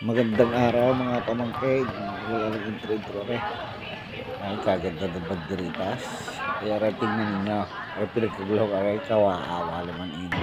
Magandang araw mga pamangkin. Wala lang intro eh. Ay kaganda ng banderitas. Kaya rating na ninyo. Ay pinagkagulo ka kay kawaawa laman init.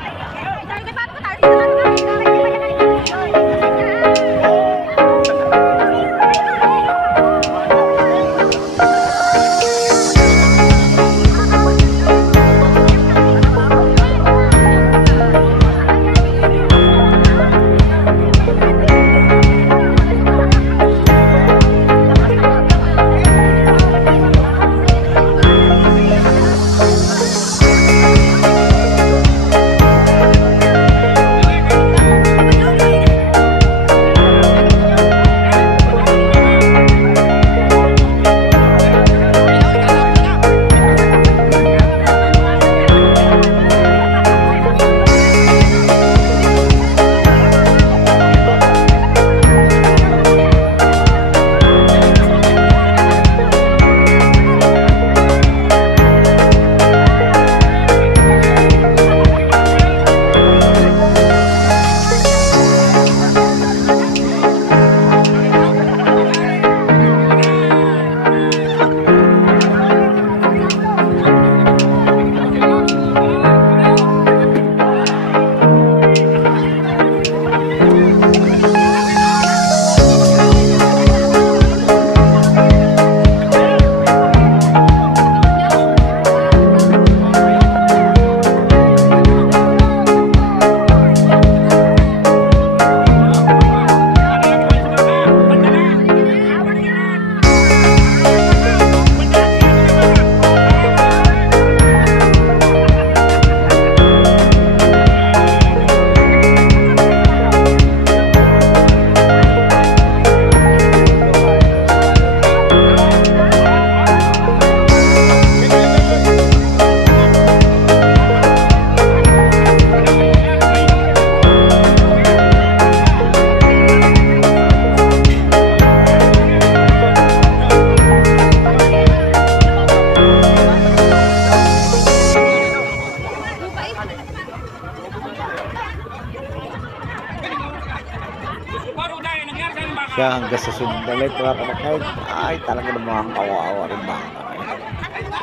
Siya hanggang sa sundalit mga kapatid. Ay talaga namang kawawa rin ba.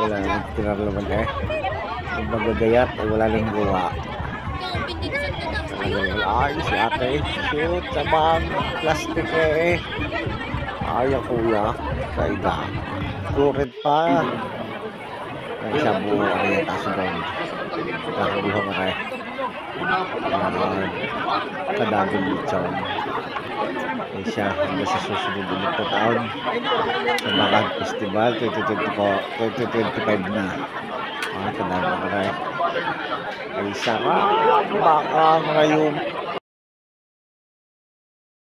Wala nang tinarlaman eh. Yung magagayat ay wala nang gawa. Ay si ate. Shoot sa bang plastic eh. Ay ang kuya. Kaida. Kurit pa. Ay siya buo ang yung taso doon. Nakaguha ka eh. Kadagong litsyon. Ay siya hanggang sa susunod na taon sa Bagag Festival 2025 na kadagong ka eh. Ay sarap baka ngayon